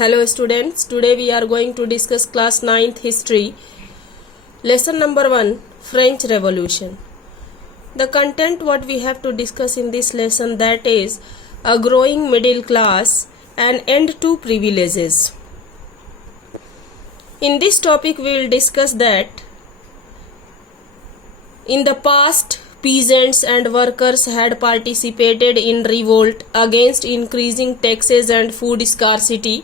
Hello students, today we are going to discuss class 9th history. Lesson number 1, French Revolution. The content what we have to discuss in this lesson, that is a growing middle class and end to privileges. In this topic we will discuss that in the past peasants and workers had participated in revolt against increasing taxes and food scarcity.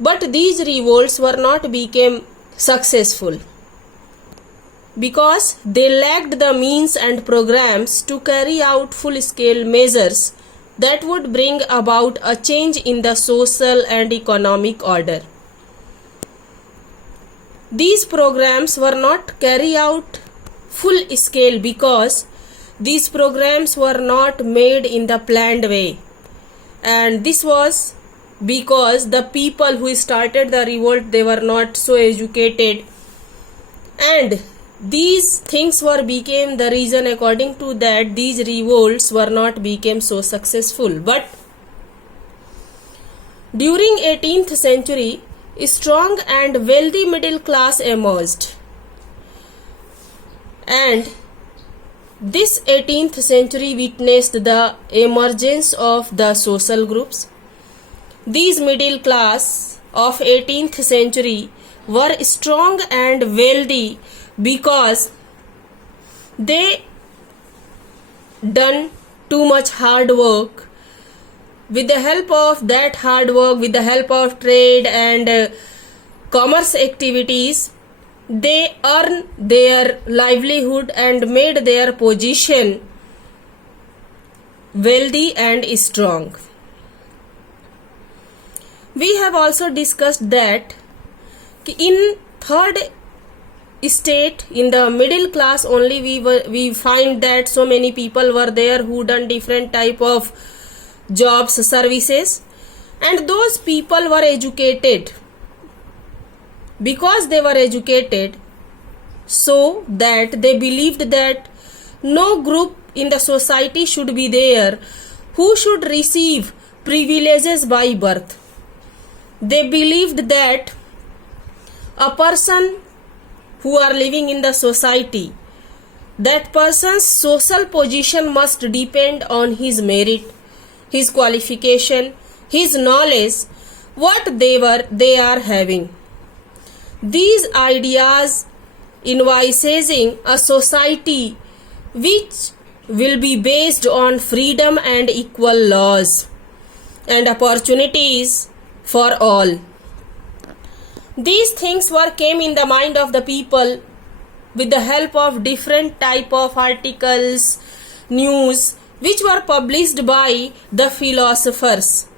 But these revolts were not become successful because they lacked the means and programs to carry out full-scale measures that would bring about a change in the social and economic order. These programs were not carried out full scale because these programs were not made in the planned way, and this was because the people who started the revolt, they were not so educated, and these things became the reason according to that these revolts were not became so successful. But during 18th century, a strong and wealthy middle class emerged, and this 18th century witnessed the emergence of the social groups. These middle class of 18th century were strong and wealthy because they done too much hard work. With the help of that hard work, with the help of trade and commerce activities, they earn their livelihood and made their position wealthy and strong. We have also discussed that in third state, in the middle class only, we find that so many people were there who done different type of jobs, services, and those people were educated. Because they were educated, so that they believed that no group in the society should be there who should receive privileges by birth. They believed that a person who are living in the society, that person's social position must depend on his merit, his qualification, his knowledge, what they are having. These ideas envisaging a society which will be based on freedom and equal laws and opportunities for all. These things came in the mind of the people with the help of different type of articles, news, which were published by the philosophers.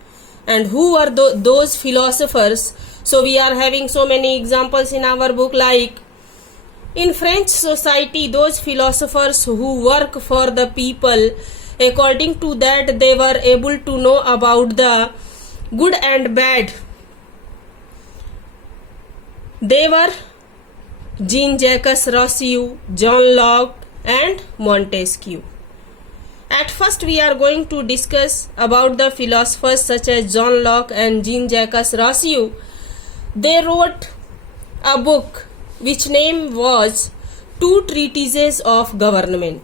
And who were those philosophers? So we are having so many examples in our book, like in French society, those philosophers who work for the people, according to that they were able to know about the good and bad. They were Jean-Jacques Rousseau, John Locke and Montesquieu. At first we are going to discuss about the philosophers such as John Locke and Jean-Jacques Rousseau. They wrote a book which name was Two Treatises of Government.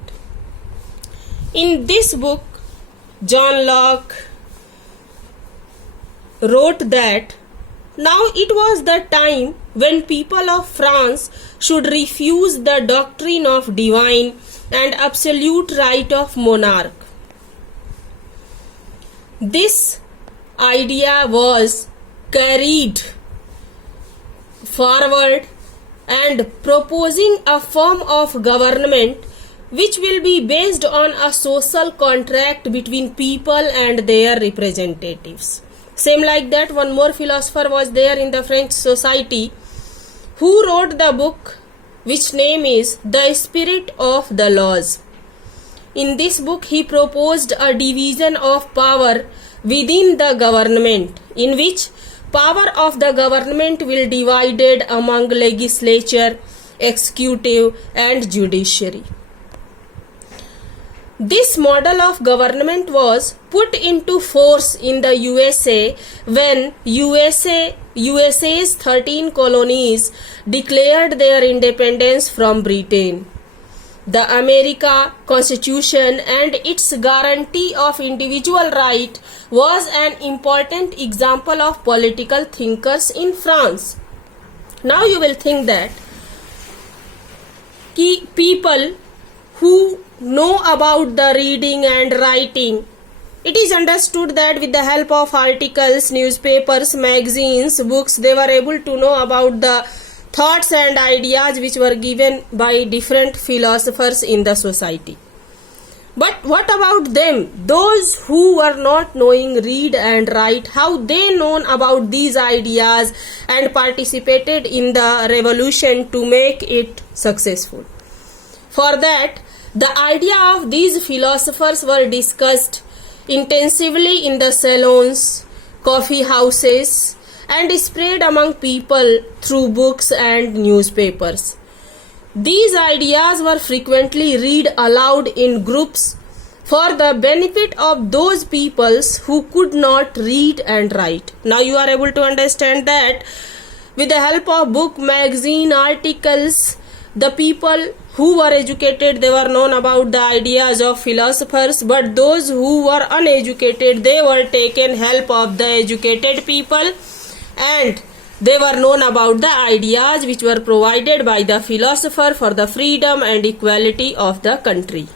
In this book, John Locke wrote that now it was the time when people of France should refuse the doctrine of divine and absolute right of monarch. This idea was carried forward and proposing a form of government which will be based on a social contract between people and their representatives. Same like that, one more philosopher was there in the French society who wrote the book which name is The Spirit of the Laws. In this book he proposed a division of power within the government, in which power of the government will be divided among legislature, executive and judiciary. This model of government was put into force in the USA when USA's 13 colonies declared their independence from Britain. The America Constitution and its guarantee of individual right was an important example of political thinkers in France. Now you will think that people who know about the reading and writing, it is understood that with the help of articles, newspapers, magazines, books, they were able to know about the thoughts and ideas which were given by different philosophers in the society. But what about them, those who were not knowing read and write, how they known about these ideas and participated in the revolution to make it successful? For that, the idea of these philosophers were discussed intensively in the salons, coffee houses, and spread among people through books and newspapers. These ideas were frequently read aloud in groups for the benefit of those peoples who could not read and write. Now you are able to understand that with the help of book, magazine, articles, the people who were educated, they were known about the ideas of philosophers, but those who were uneducated, they were taken help of the educated people, and they were known about the ideas which were provided by the philosopher for the freedom and equality of the country.